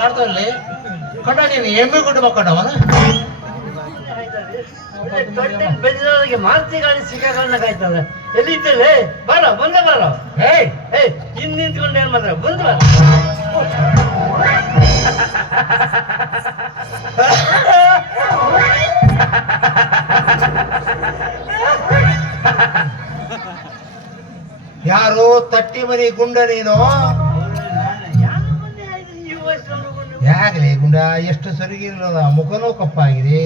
ಕಾಡ್ದಲ್ಲಿ ಕಟ್ಟ ನೀನು ಎಮ್ಮೆ ಕೊಟ್ಟು ಮಕ್ಕಂಡವನ ಬೆಂದಿರೋರಿಗೆ ಮಾರುತಿ ಗಾಡಿ ಸಿಕ್ಕಾಕೊಂಡಾಯ್ತಲ್ಲ ಎಲ್ಲಿ ಇದ್ದೇವೆ ಬಾರೋ ಬಂದೆ ಬಾರೋ ಇನ್ ನಿಂತ್ಕೊಂಡು ಏನ್ ಮಾತ್ರ ಬಂದ್ ಬಾರ ಯಾರು ತಟ್ಟಿ ಮನಿ ಗುಂಡ ನೀನು ಯಾಕಲೇ ಗುಂಡ ಎಷ್ಟು ಸರಿಗಿಲ್ಲದ ಮುಖನೂ ಕಪ್ಪಾಗಿದೆ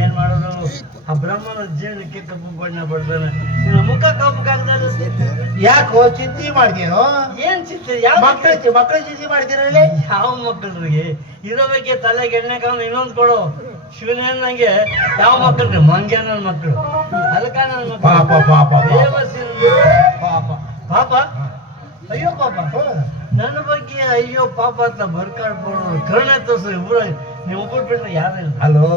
ಏನ್ ಮಾಡೋದು ಆ ಬ್ರಹ್ಮನ ಜೀವನಕ್ಕೆ ಕಪ್ಪು ಬಣ್ಣ ಬಡ್ದಾನೆ ಮುಖ ಕಪ್ಪು ಯಾಕೋ ಚಿಂತೆ ಮಾಡ್ತೀನೋ ಏನ್ ಚಿಂತೆ ಮಕ್ಕಳ ಚಿಂತೆ ಮಾಡ್ತೀರಲ್ಲಿ ಯಾವ ಮಕ್ಕಳಿಗೆ ಇರೋ ಬಗ್ಗೆ ತಲೆಗೆ ಎಣ್ಣೆ ಕಾಲ ಇನ್ನೊಂದು ಕೊಡು ಶಿವನೇನ್ ನಂಗೆ ಯಾವ ಮಕ್ಕಳ್ರಿ ಮಂಗ್ಯ ನನ್ನ ಮಕ್ಕಳು ಅಲ್ಕ ನನ್ನ ಪಾಪ ಪಾಪ ಪಾಪ ಪಾಪ ಅಯ್ಯೋ ಪಾಪ ನನ್ನ ಬಗ್ಗೆ ಅಯ್ಯೋ ಪಾಪ ಅಂತ ಬರ್ಕಾಡ್ಬೋದು ಕರುಣೆ ತೋರ್ಸ್ರಿ ಊರ ನೀವು ಒಬ್ಬರು ಬಿಟ್ರೆ ಯಾರಿಲ್ಲ ಅಲ್ಲೋ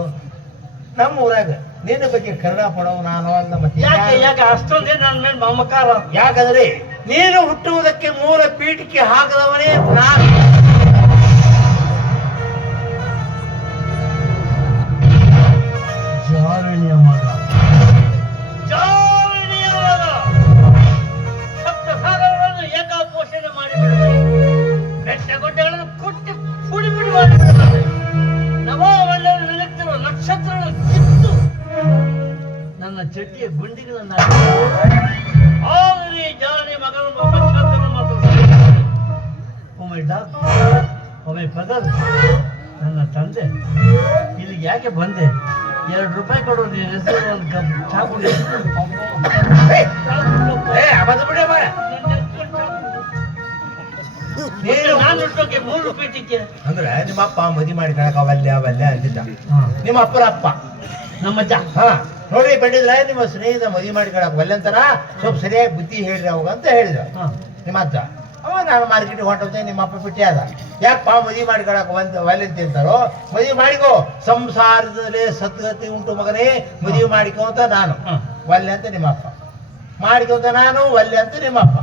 ನಮ್ಮ ಊರಾಗ ನಿನ್ನ ಬಗ್ಗೆ ಕರುಣ ಪಡವು ನಾನು ಅಲ್ಲ ಮತ್ತೆ ಯಾಕೆ ಅಷ್ಟೊಂದೇ ನನ್ನ ಮೇಲೆ ಮಮಕಾರ ಯಾಕಂದ್ರೆ ನೀನು ಹುಟ್ಟುವುದಕ್ಕೆ ಮೂಲ ಪೀಠಕ್ಕೆ ಹಾಕದವನೇ ನಾನು ಜಾರಿಣಿಯ ಮಗ ಜಾರಿಣಿಯ ಮಗ ಸಪ್ತ ಸಾಗರಗಳನ್ನು ಏಕಾಪೋಷಣೆ ಮಾಡಿಬಿಡುತ್ತೆ ಬೆಟ್ಟ ಗುಡ್ಡಗಳನ್ನು ಕುಟ್ಟಿ ಪುಡಿ ಪುಡಿ ಮಾಡಿಬಿಡುತ್ತದೆ ನವೋವಲ್ಲರೂ ನಿಲುಕ್ತಿರುವ ನಕ್ಷತ್ರಗಳು ಕಿತ್ತು ನನ್ನ ಚಟ್ಟಿಯ ಗುಂಡಿಗಳನ್ನ ಆದ್ರೆ ಜಾರಣಿ ಮಗನ ಒಮ್ಮೆ ಡಾಕ್ಟರ್ ಒಮ್ಮೆ ಪದರ್ ನನ್ನ ತಂದೆ ಇಲ್ಲಿಗೆ ಯಾಕೆ ಬಂದೆ ₹2 ಕೊಡು ನೀನು ಹೆಸರು ಒಂದು ಕಪ್ ಚಾ ಕುಡಿ ನಾನು ಹುಟ್ಟೋಕೆ ₹3 ಟಿಕ್ಕೆ ಅಂದ್ರೆ ನಿಮ್ಮ ಅಪ್ಪ ಮದಿ ಮಾಡಿಕೊಳಕ ಅವಲ್ಯ ಅಂತಿದ್ದ ನಿಮ್ಮ ಅಪ್ಪರ ಅಪ್ಪ ನಮ್ಮಜ್ಜ ನೋಡಿ ಬಂದಿದ್ರ ನಿಮ್ಮ ಸ್ನೇಹಿತ ಮದಿ ಮಾಡಿಕೊಳಕ ಅಂತಾರ ಸ್ವಲ್ಪ ಸರಿಯಾಗಿ ಬುದ್ಧಿ ಹೇಳ್ರಿ ಅವಾಗ ಅಂತ ಹೇಳಿದ ನಿಮ್ಮ ಅಜ್ಜ ಅವ ನಾನು ಮಾರ್ಕೆಟಿಗೆ ಹೊಂಟೋಗ್ತೇನೆ ನಿಮ್ಮ ಅಪ್ಪ ಬಿಟ್ಟೆ ಅದ ಯಾಕಪ್ಪ ಮದಿ ಮಾಡಿಕೊಳಕ ಒಲ್ಲೆ ಅಂತಾರೋ ಮದುವೆ ಮಾಡಿಕೋ ಸಂಸಾರದಲ್ಲಿ ಸದ್ಗತಿ ಉಂಟು ಮಗನೇ ಮದುವೆ ಮಾಡಿಕೋ ಅಂತ ನಾನು ಒಲ್ಲೆ ಅಂತ ನಿಮ್ಮ ಅಪ್ಪ ಮಾಡಿಕೋ ಅಂತ ನಾನು ಒಲ್ಲೆ ಅಂತ ನಿಮ್ಮ ಅಪ್ಪ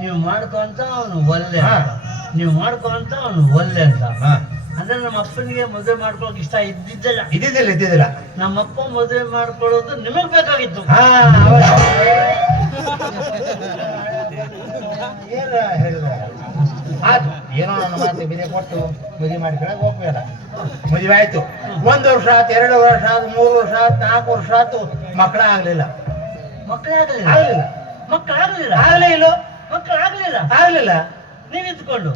ನೀವು ಮಾಡ್ಕೊ ಅಂತ ಅವನು ಒಲ್ಲೆ ನೀವು ಮಾಡ್ಕೊ ಅಂತ ಅವನು ಒಲ್ಲೆ ಅಂತ ಅಂದ್ರೆ ನಮ್ಮ ಅಪ್ಪನಿಗೆ ಮದುವೆ ಮಾಡ್ಕೊಳಕ್ ಇಷ್ಟ ಇದ್ದಿದ್ದಿಲ್ಲ ನಮ್ಮಪ್ಪ ಮದುವೆ ಮಾಡ್ಕೊಳ್ಳೋದು ನಿಮಗ್ ಬೇಕಾಗಿತ್ತು ಏನೋ ನನ್ನ ಮಾತು ಬೆಲೆ ಕೊಟ್ಟು ಮದುವೆ ಮಾಡಿಕೊಳಕ್ ಹೋಗ್ಬೇಡ ಮದುವೆ ಆಯ್ತು 1 ವರ್ಷ ಆಯ್ತು 2 ವರ್ಷ ಆಯ್ತು 3 ವರ್ಷ ಆಯ್ತು 4 ವರ್ಷ ಆಯ್ತು ಮಕ್ಕಳಾಗ್ಲಿಲ್ಲ ನೀವ್ ಇದ್ಕೊಂಡು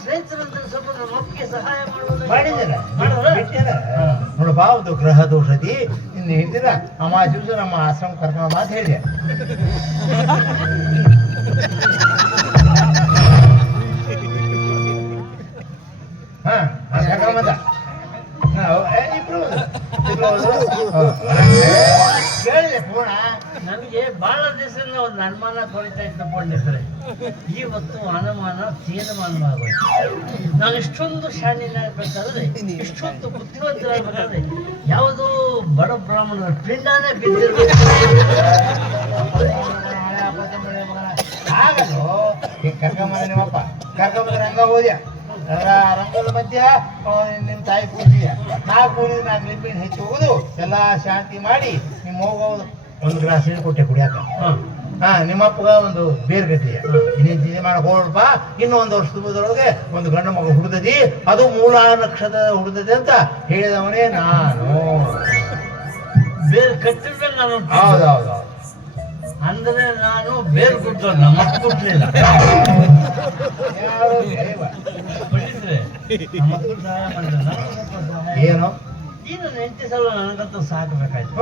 ಸ್ನೇಹಿತರಂತ ಸ್ವಲ್ಪ ನಮ್ಮ ಅಪ್ಪಗೆ ಸಹಾಯ ನೋಡಪ್ಪ ಒಂದು ಗ್ರಹ ದೋಷದಿ ಇನ್ನು ಹಿಂದಿನ ಅಮಾವಾಸ್ಯೆ ದಿವಸ ನಮ್ಮ ಆಶ್ರಮ ಕರ್ಕೊಂಡು ಮಾತು ಹೇಳಿದೆ ಕೇಳಿದೆ ಪೂರ್ಣ ನನಗೆ ಬಹಳ ದಿವಸದಿಂದ ಒಂದು ಅನುಮಾನ ಕೊಡ್ತಾ ಇಟ್ಟುಕೊಂಡಿದ್ರೆ ಇವತ್ತು ಅನುಮಾನ ತೀರ್ಮಾನವಾಗೋಯ್ತು ನಾನು ಇಷ್ಟೊಂದು ಶಾಣಿನಾಗಬೇಕಾದ್ರೆ ಇಷ್ಟೊಂದು ಬುದ್ಧಿವಂತರಾಗಬೇಕಾದ್ರೆ ಯಾವುದೋ ಬಡ ಬ್ರಾಹ್ಮಣರ ಪಿಂಡಾನೇ ಬಿದ್ದಿರ್ಬೇಕು ಆಗಲು ಈಗ ಕರ್ಕೊಂಬಂದ ನಿಮ್ಮಪ್ಪ ಕರ್ಕೊಂಬಂದ್ರೆ ರಂಗ ಹೋದ್ಯ ರಂಗದ ಮಧ್ಯ ನಿಮ್ಮ ತಾಯಿ ಕೂತಿದ್ಯ 4 ಲಿಂಬಿನ ಹೆಚ್ಚು ಹೋಗುದು ಎಲ್ಲಾ ಶಾಂತಿ ಮಾಡಿ ನಿಮ್ಮ ಹೋಗೋದು ಒಂದು ಗ್ಲಾಸ್ ನೀರು ಕೊಟ್ಟೆ ಕುಡಿಯಾಕ ನಿಮ್ಮಪ್ಪಗ ಒಂದು ಬೇರ್ ಗಟ್ಟಿಯ ಇನ್ನೇನು ಮಾಡಕ್ ಹೋಗ್ಬ ಇನ್ನು 1 ವರ್ಷ ತುಂಬದೊಳಗೆ ಒಂದು ಗಂಡು ಮಗ ಹುಡುದದಿ ಅದು ಮೂಲ ನಕ್ಷತ್ರ ಹುಡುದದಿ ಅಂತ ಹೇಳಿದವನೇ ನಾನು ಬೇರ್ ಕಟ್ಟಿದ್ರೆ ನಾನು ಹೌದೌದು ಅಂದ್ರೆ ನಾನು ಬೇರ್ ಕೊಟ್ಟು ನಮ್ಮ ಕೊಟ್ಲಿಲ್ಲ ಏನು ಈಗ 8 ಸಲ ನನಗಂತೂ ಸಾಕಬೇಕಾಯ್ತು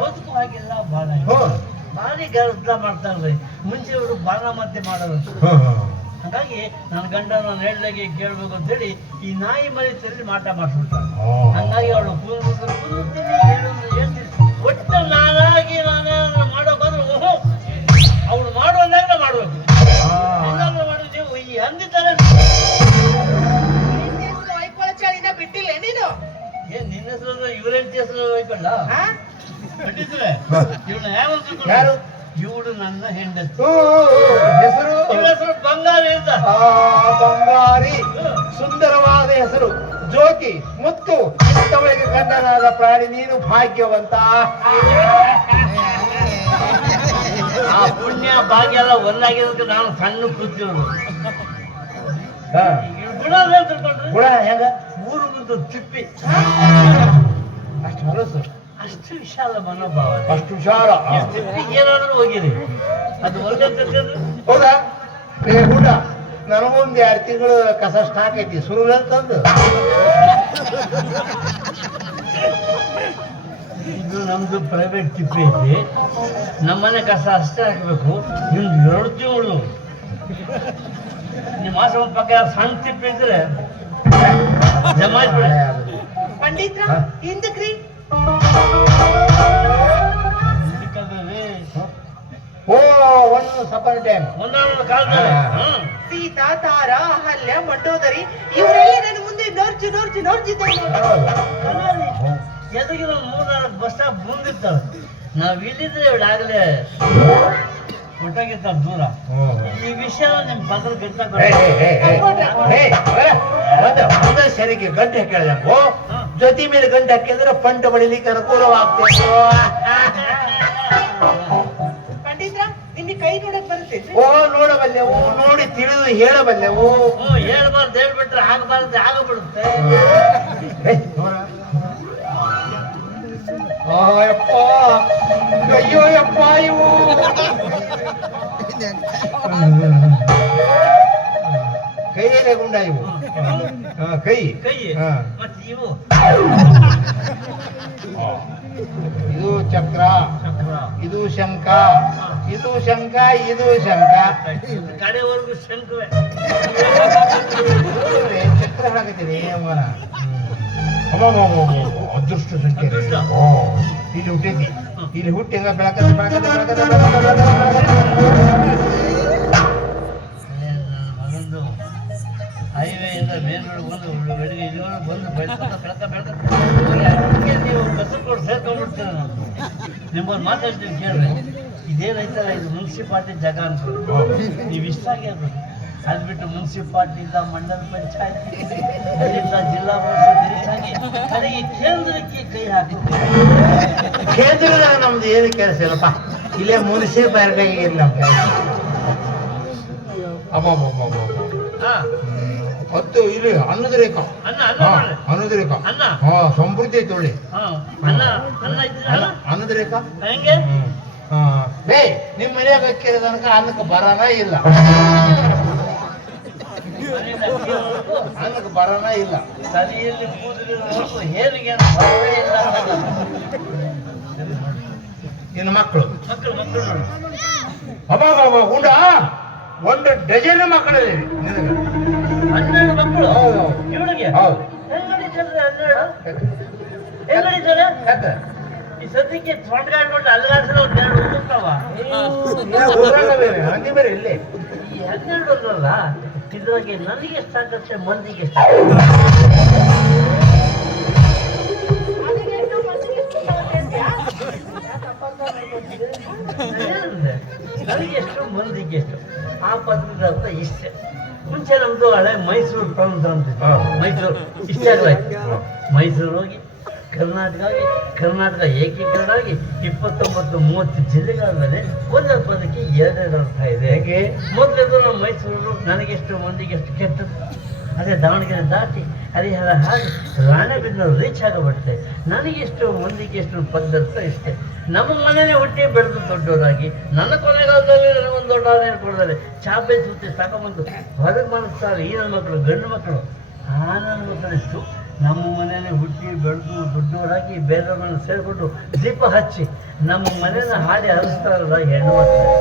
ಬದುಕು ಹಾಗೆಲ್ಲ ಭಾರಿ ಗರ್ಧ ಮಾಡ್ತಾರ್ರಿ ಮುಂಚೆ ಅವರು ಬಾಣಮತ್ತೆ ಮಾಡೋರು ಹಾಗಾಗಿ ನನ್ನ ಗಂಡ ನಾನು ಹೇಳ್ದಾಗೆ ಕೇಳ್ಬೇಕು ಅಂತ ಹೇಳಿ ಈ ನಾಯಿ ಮರಿ ತಲ್ಲಿ ಮಾಟ ಮಾಡಿಸ್ಬಿಡ್ತಾರೆ ಹಂಗಾಗಿ ಅವಳು ಕೂತ್ತೀನಿ ಹೇಳ್ತೀನಿ ಒಟ್ಟು ನಾನಾಗಿ ನಾನೇನಾದ್ರು ಮಾಡೋಕಾದ್ರೆ ಓಹೋ ಅವಳು ಮಾಡುವಂದಾಗ ಮಾಡ್ಬೇಕು ಏನಾದ್ರು ಮಾಡೋದು ನೀವು ಈ ಅಂದಿದ್ದಾರೆ ಬಿಟ್ಟಿಲ್ಲ ನೀನು ಏನ್ ನಿನ್ನ ಹೆಸರು ಇವ್ರ ಹೆಂಡತಿ ಹೆಸರು ಹೋಯ್ಕೊಂಡ ಬಿಟ್ಟಿದ್ರೆ ಇವನ್ನ ಯಾರು ಇವಳು ನನ್ನ ಹೆಂಡತಿ. ಹೆಸರು ಇವಳ ಹೆಸರು ಬಂಗಾರಿ ಅಂತ. ಬಂಗಾರಿ, ಸುಂದರವಾದ ಹೆಸರು. ಜೋಗಿ ಮುತ್ತು ಇಂಥವಳಿಗೆ ಗಂಡನಾದ ಪ್ರಾಣಿ ನೀನು ಭಾಗ್ಯವಂತ. ಆ ಪುಣ್ಯ ಭಾಗ್ಯ ಎಲ್ಲ ಒಂದಾಗಿರೋದಕ್ಕೆ ನಾನು ಸಣ್ಣ ಕೂತಿರೋದು. ಗುಣ ಅಂತ ತಿಳ್ಕೊಂಡ್ರೆ ಗುಣ ಹೆಂಗ? ಊರು ಬಂದು ತಿಪ್ಪಿ, ಅಷ್ಟು ಮನಸ್ಸು, ಅಷ್ಟು ವಿಶಾಲ ಮನೋಭಾವ, ಅಷ್ಟು ವಿಚಾರ. ತಿಪ್ಪಿಗೆ ಏನಾದ್ರೂ ಹೋಗಿರಿ ಅದು ಒಳ್ಳೆ ತಿಳ್ಕೊಂಡ್ರೆ. ಹೌದಾ? ಊಟ ನನಗೊಂದು 2 ತಿಂಗಳು ಕಸ ಸ್ಟಾಕ್ ಐತಿ, ಸುರು ಅಂತಂದು. ಇದು ನಮ್ದು ಪ್ರೈವೇಟ್ ತಿಪ್ಪಿ ಐತಿ, ನಮ್ಮನೆ ಕಸ ಅಷ್ಟೇ ಹಾಕ್ಬೇಕು. ನಿಮ್ದು 2 ತಿಂಗಳು ನಿಮ್ಮ ಆಶ್ರಮ ಪಕ್ಕ ಸಣ್ಣ ತಿಪ್ಪಿ ಇದ್ರೆ ಜಮಾಯಿಸ್ಬಿಡಿ. ಪಂಡಿತ್ರ ಹಿಂದಕ್ರಿ. ಓ ಒಂದು ಸಪನ್ ಟೈಮ್ ಒಂದಾನೊಂದು ಕಾಲದಲ್ಲಿ ಸೀತಾ, ತಾರ, ಅಹಲ್ಯ, ಮಂಡೋದರಿ ಇವರೆಲ್ಲ ನನ್ನ ಮುಂದೆ ನೋಡ್ತಿದ್ದಾರೆ. ಎದುರಿಗೆ ಒಂದು 3-4 ಬಸ್ ಸ್ಟಾಪ್ ಮುಂದಿರ್ತಾವೆ. ನಾವ್ ಇಲ್ಲಿದ್ರೆ ಇವಳಾಗಲೇ ಹೊಟ್ಟೋಗಿರ್ತಾವ ದೂರ. ಈ ವಿಷಯ ನಿಮ್ ಪತ್ರ ಗಂಟ ಒಂದೇ ಸರಿಗೆ ಗಂಟೆ ಕೇಳಿದಂಗು ಜೊತೆ ಮೇಲೆ ಗಂಟೆ ಹಾಕಿದ್ರೆ ಪಂಟ ಬಡಿಲಿಕ್ಕೆ ಅನುಕೂಲವಾಗ್ತಿತ್ತು. ಪಂಡಿತ್ರ ನಿಮಗೆ ಕೈ ನೋಡಕ್ ಬರುತ್ತೆ? ಓ ನೋಡಬಲ್ಲೆವು, ನೋಡಿ ತಿಳಿದು ಹೇಳಬಲ್ಲೆವು. ಹೇಳ್ಬಾರ್ದು, ಹೇಳ್ಬಿಟ್ರೆ ಆಗಬಾರ್ದು ಆಗಬಿಡುತ್ತೆ. ಯಪ್ಪ, ಅಯ್ಯೋ ಯಪ್ಪ, ಇವು ಕೈಯಲ್ಲೇ ಗುಂಡ ಇವು. ಕೈ ಕೈ ಹಾ. ಮತ್ತೆ ಇವು ಇದು ಚಕ್ರ, ಚಕ್ರ, ಇದು ಶಂಖ, ಇದು ಶಂಖ, ಇದು ಶಂಖ. ಕಡೆವರೆಗೂ ಶಂಕುವೆ. ಚಕ್ರ ಹಾಕತ್ತೀನಿ ಅದೃಷ್ಟ ಸಂಖ್ಯೆ. ಇಲ್ಲಿ ಹುಟ್ಟೈತಿ, ಇಲ್ಲಿ ಹುಟ್ಟಿ ಹಂಗ ಬೆಳಕದ ಬೆಳಕದ ಬೆಳಕದ ಮಗಂದು ಹೈವೇಯಿಂದ ಮೇನ್ ರೋಡ್ ಬಂದು ಬೆಳಗ್ಗೆ ಇಲ್ಲಿವರೆಗೆ ಬಂದು ಬೆಳ್ಕೊಂತ ಬೆಳಕ ನೀವು ಕಸರು ಕೊಟ್ಟು ಸೇರ್ಕೊಂಡ್ಬಿಡ್ತೀರ. ನಾನು ನಿಮ್ಮಲ್ಲಿ ಮಾತಾಡ್ತೀನಿ ಕೇಳ್ರಿ. ಇದೇನೈತಲ್ಲ ಇದು ಮುನ್ಸಿಪಾಲ್ಟಿ ಜಾಗ ಅನ್ಕೊಂಡು ನೀವು ಇಷ್ಟ ಆಗಿರ್ಬೋದು. ಅದು ಬಿಟ್ಟು ಮುನ್ಸಿಪಾಲ್ಟಿಯಿಂದ ಮಂಡಲ ಪಂಚಾಯತಿ ಅಲ್ಲಿಂದ ಜಿಲ್ಲಾ ಪರಿಷತ್ ಕಡೆಗೆ ಕೇಂದ್ರಕ್ಕೆ ಕೈ ಹಾಕುತ್ತೆ. ಕೇಂದ್ರದಾಗ ನಮ್ದು ಏನು ಕೆಲಸ ಇಲ್ಲಪ್ಪ, ಇಲ್ಲೇ ಮುನ್ಸಿಪಾಲ್ಟಿಗೆ ಇಲ್ಲ ನಮ್ಗೆ. ಹಾ ಮತ್ತು ಇಲ್ಲಿ ಅನ್ನದ ರೇಖಾ, ಅನ್ನ ಅನ್ನ ಮಾಡ್ರಿ. ಅನ್ನದ ರೇಖಾ ಅನ್ನ ಸಮೃದ್ಧಿ ಐತಿ ಒಳ್ಳೆ ಹಾ ಅನ್ನ ಅನ್ನ ಇದ್ರೆ ಅನ್ನದ ರೇಖಾ. ಹೆಂಗೆ ಬೇ ನಿಮ್ ಮನೆಯಾಗ ಹಾಕಿದ ತನಕ ಅನ್ನಕ್ಕೆ ಬರನ ಇಲ್ಲ, ಅನ್ನಕ್ಕೆ ಬರನ ಇಲ್ಲ. ತಲೆಯಲ್ಲಿ ಕೂದಲಿರೋವರೆಗೂ ಹೇರಿಗೆ ಬರವೇ ಇಲ್ಲ. ಇನ್ನು ಮಕ್ಕಳು ಮಕ್ಕಳು ಮಕ್ಕಳು ನೋಡಿ ಅಬ್ಬಾ ಉಂಡ 1 ಡಜನ್ ಮಕ್ಕಳಿದೆ ನಿನಗೆ. 12 ಮಕ್ಕಳು ಹೌದು ಇವಳಿಗೆ ಹೌದು. ಹೆಂಗ್ ನಡೀತಲ್ರಿ 12? ಹೆಂಗ್ ನಡೀತಾರೆ? ಯಾಕೆ ಈ ಸದ್ಯಕ್ಕೆ ತೊಂಡ್ಗಾಡ್ಕೊಂಡು ಅಲ್ಗಾಡ್ಸಲು ಒಂದು 2 ಉದುರ್ತಾವ. ಹಂಗೆ ಬೇರೆ ಇಲ್ಲಿ ಈ 12 ಅಂದ್ರಲ್ಲ ಇದ್ರಾಗೆ ನನಗೆ ಎಷ್ಟಾಗತ್ತೆ ಮಂದಿಗೆ ಎಷ್ಟು? ನನಗೆ ಎಷ್ಟು ಮಂದಿಗೆ ಎಷ್ಟು ಆ ಪದ್ಧತಿ ಅರ್ಥ ಇಷ್ಟೇ. ಮುಂಚೆ ನಮ್ದು ಹಳೆ ಮೈಸೂರು ಪ್ರಾಂತ ಅಂತಿತ್ತು. ಮೈಸೂರು ಇಷ್ಟೇ ಆಗಲಾಯ್ತು. ಮೈಸೂರು ಹೋಗಿ ಕರ್ನಾಟಕ ಏಕೀಕರಣ ಆಗಿ 29-30 ಜಿಲ್ಲೆಗಳ ಮೇಲೆ ಒಂದೊಂದು ಪದಕ್ಕೆ 2 ಅರ್ಥ ಇದೆ. ಹೇಗೆ? ಮೊದಲು ನಮ್ಮ ಮೈಸೂರು ನನಗೆಷ್ಟು ಮಂದಿಗೆ ಎಷ್ಟು ಕೆಟ್ಟದ್ದು. ಅದೇ ದಾವಣಗೆರೆ ದಾಟಿ ಹರಿಹರ ಹಾಗೆ ರಾಣೆಬೆನ್ನೂರು ರೀಚ್ ಆಗಬಟ್ಟೆ ನನಗೆಷ್ಟು ಮಂದಿಗೆ ಎಷ್ಟು ಪದ್ಧತಿ ಇಷ್ಟೇ. ನಮ್ಮ ಮನೇನೆ ಹುಟ್ಟಿ ಬೆಳೆದು ದೊಡ್ಡವರಾಗಿ ನನ್ನ ಕೊನೆಗಾಲದಲ್ಲಿ ನನಗೊಂದು ದೊಡ್ಡ ಹೇಳ್ಕೊಡ್ತಾರೆ. ಚಾಪೆ ಸುತ್ತಿ ತಗೊಂಬಂದು ಹೊರಗೆ ಮಾಡಿಸ್ತಾರೆ. ಈ ನನ್ನ ಮಕ್ಕಳು ಗಂಡು ಮಕ್ಕಳು ಆ ನನ್ನ ಮಕ್ಕಳಿಷ್ಟು ನಮ್ಮ ಮನೇನೆ ಹುಟ್ಟಿ ಬೆಳೆದು ದೊಡ್ಡವರಾಗಿ ಬೇರೆಯವ್ರನ್ನ ಸೇರಿಕೊಂಡು ದೀಪ ಹಚ್ಚಿ ನಮ್ಮ ಮನೇನ ಹಾಡಿ ಹರಿಸ್ತಾರಲ್ಲ ಹೆಣ್ಣು ಮಕ್ಕಳು.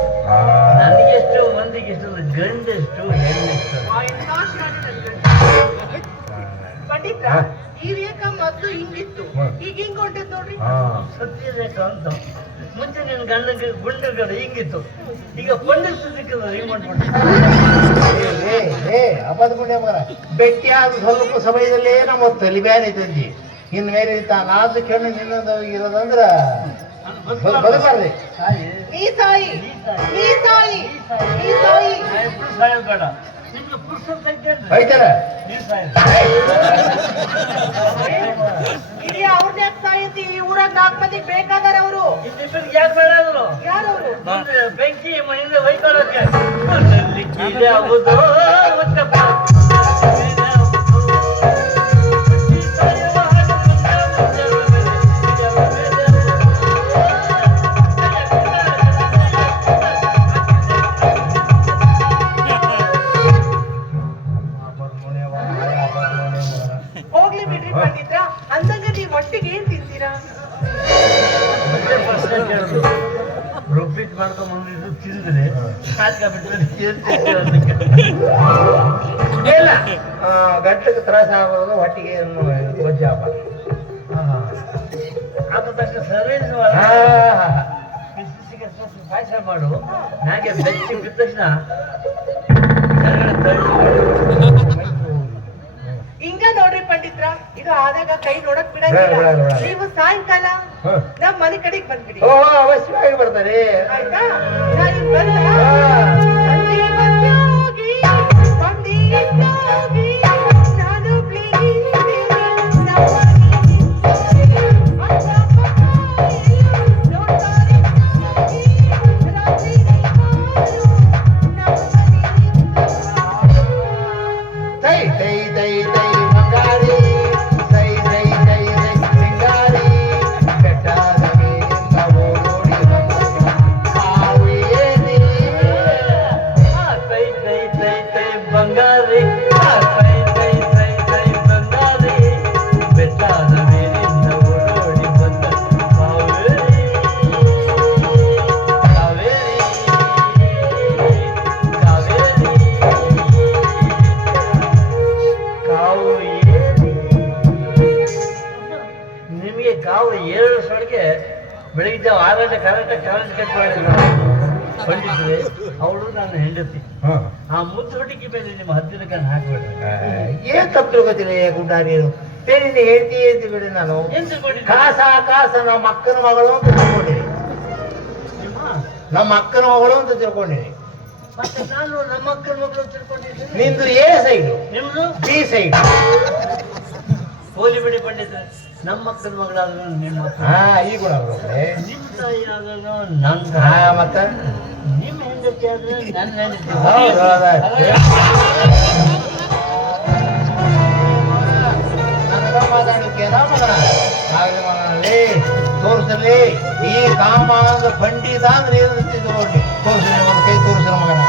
ನನಗೆಷ್ಟು ಮಂದಿಗೆ ಎಷ್ಟು ಗಂಡೆಷ್ಟು ಹೆಣ್ಣೆಷ್ಟು. ಪಂಡಿತ್ರ ಈ ರೇಖಾ ಮೊದ್ಲು ಹಿಂಗಿತ್ತು, ಈಗ ಹಿಂಗ್ ಹೊಂಟದ್ ನೋಡ್ರಿ. ಸತ್ಯ ರೇಖಾ ಅಂತ ಮುಂಚೆ ನಿನ್ನ ಗಂಡಗೆ ಗುಂಡುಗಳು ಹಿಂಗಿತ್ತು, ಈಗ ಪಂಡಿತ ಸಿಕ್ಕಿದ್ರು ಹಿಂಗ್ ಮಾಡ್ಬಿಟ್ಟು. ಅಪ್ಪದ ಗುಂಡೆ ಮಗನ ಬೆಟ್ಟಿ ಆದ ಸ್ವಲ್ಪ ಸಮಯದಲ್ಲೇ ನಮ್ಮ ತಲೆ ಬ್ಯಾನ್ ಐತಂಜಿ. ಇನ್ ಮೇಲೆ ನಾಲ್ಕು ಕೆಣ್ಣು ನಿನ್ನೊಂದು ಇರೋದಂದ್ರ ಬದುಕಾರ್ರಿ. ನೀ ಸಾಯಿ ನೀ ಸಾಯಿ. ನೀ ಸಾಯಿ ನೀ ನೀ ಸಾಯಿ ನಾವಿಬ್ರು ಸಾಯೋದು ಬೇಡ. ನಿಮ್ಗೆ ಪುರುಷರು ತೆಗ್ದೇನ್ರಿ? ಬೈತಾರ ನೀವ್ ಸಾಯಿ. ಇಡೀ ಅವ್ರನ್ನ ಯಾಕೆ ಸಾಯಿತಿ? ಈ ಊರಾಗ 4 ಮಂದಿಗೆ ಬೇಕಾದಾರ ಅವರು. ಇನ್ನಿಬ್ಬರಿಗೆ ಯಾಕೆ ಬೇಡ ಅಂದ್ರು? ಯಾರವರು? ಬಂದ್ರೆ ಬೆಂಕಿ ಮನೆಯಿಂದ ಒಯ್ಕೊಳ್ಳೋಕೆ. ಮನೆಯಲ್ಲಿ ಕೀಲೆ ಆಗೋದು ಗೊತ್ತಪ್ಪ. ಹೋಗ್ಲಿ ಬಿಡ್ರಿ ಪಂಡಿತ್ರ. ಅಂದಂಗ ನೀವ್ ಒಟ್ಟಿಗೆ ಏನ್ ತಿಂತೀರಾ? ರುಬ್ಬಿಟ್ಟು ಮಾಡ್ಕೊಂಡ್ಬಂದಿದ್ದು ತಿಂದ್ರೆ ಹಾಕ್ಬಿಟ್ರೆ ಇಲ್ಲ ಗಂಟಲಿಗೆ ತ್ರಾಸ ಆಗೋದು ಹೊಟ್ಟಿಗೆ ಗೊಜ್ಜು ಹಬ್ಬ. ಆದ ತಕ್ಷಣ ಸರಿ ಬಿಸಿಗೆ ಪಾಯಸ ಮಾಡು. ನಾಗೆ ಬೆಚ್ಚಿ ಬಿದ್ದ ತಕ್ಷಣ ಹಿಂಗ ನೋಡ್ರಿ ಪಂಡಿತ್ರ, ಇದು ಆದಾಗ ಕೈ ನೋಡಕ್ ಬಿಡಂಗಿಲ್ಲ. ಬೇಡ. ನೀವು ಸಾಯಂಕಾಲ ನಮ್ ಮನೆ ಕಡೆಗೆ ಬಂದ್ಬಿಡಿ. ಅವಶ್ಯವಾಗಿ ಬರ್ತಾರೆ. ಆಯ್ತಾ? ನಾ ಈಗ ಬಂದ್ರ ಸಂಜೆ ಬಂದೋಗಿ, ಬಂದಿದ್ದೋಗಿ, ನಾನು ಪ್ಲೀಸ್ ನಮ್ಮನೆ ಅಕ್ಕ ಪಕ್ಕ ನೋಡ್ತಾರೆ ರಾತ್ರಿ ತೈ ತೈ ತೈ ತೈ ಬಂಗಾರಿ, ತೈ ತೈ ತೈ ತೈ ಸಿಂಗಾರಿ, ಬೆಟ್ಟದ ಮೇಲಿಂದ ಓಡೋಡಿ ಬಂದ ಕಾವೇರಿ. ತೈ ತೈ ತೈ ತೈ ಬಂಗಾರಿ, ತೈ ತೈ ತೈ ತೈ ಬಂಗಾರಿ, ಬೆಟ್ಟದ ಮೇಲಿಂದ ಓಡೋಡಿ ಬಂದ ಕಾವೇರಿ. ಕಾವೇರಿ ಕಾವೇರಿ ಕಾವು ನಿಮಗೆ ಕಾವು 7 ವರ್ಷಕ್ಕೆ ಬೆಳಿಗ್ಗೆ ಜಾವ 6 ಗಂಟೆ ಕರೆಂಟ್ ಕಟ್ ಮಾಡಿದ್ರು ಪಂಡಿತರೆ. ಅವಳು ನನ್ನ ಹೆಂಡತಿ. ಆ ಮುದ್ದು ಹೊಟ್ಟಿಗೆ ಮೇಲೆ ನಿಮ್ಮ ಹತ್ತಿರ ಕಣ್ಣು ಹಾಕ್ಬೇಡ್ರಿ. ಏನ್ ತಪ್ಪು ತಿಳ್ಕೊತೀನಿ ಗುಂಡಾರಿ? ಬೇರೆ ಹೇಳ್ತಿ ಅಂತ ಬಿಡಿ. ನಾನು ಏನ್ ತಿಳ್ಕೊಂಡಿದ್ರಿ? ಕಾಸ ನಮ್ಮ ಅಕ್ಕನ ಮಗಳು ಅಂತ ತಿಳ್ಕೊಂಡಿನಿ. ನಿಮ್ಮ ನಮ್ಮ ಅಕ್ಕನ ಮಗಳು ಅಂತ ತಿಳ್ಕೊಂಡಿನಿ. ಮತ್ತೆ ನಾನು ನಮ್ಮ ಅಕ್ಕನ ಮಗಳು ತಿಳ್ಕೊಂಡಿದ್ದೀನಿ. ನಿಂದು ಎ ಸೈಡು, ನಿಮ್ದು ಬಿ ಸೈಡ್. ಹೋಲಿ ಬಿಡಿ ಪಂಡಿತರೆ. ನಮ್ಮ ಅಕ್ಕನ ಮಗಳಾದ್ರು ನಿಮ್ಮ ಅಕ್ಕ, ಈ ಗುಣ ಬರೋದ್ರೆ. ನಿಮ್ಮ ತಾಯಿ ಆದ್ರೂ ನನ್ನ ಮತ್ತ ನಿಮ್ಮ ಹೆಂಡತಿ ಆದ್ರೆ ನನ್ನ ಹೆಂಡತಿ. ಹೌದು, ಹೌದು. ನನಗ ಮಾತಾಡೋಕೇನ ಮಗನ ಆಗಲಿ ಮಗನಲ್ಲಿ ತೋರಿಸಲಿ. ಈ ಕಾಮ ಪಂಡಿತ ಅಂದ್ರೆ ಏನು ನೋಡಿ ತೋರಿಸಲಿ, ಒಂದು ಕೈ ತೋರಿಸಲ ಮಗನ.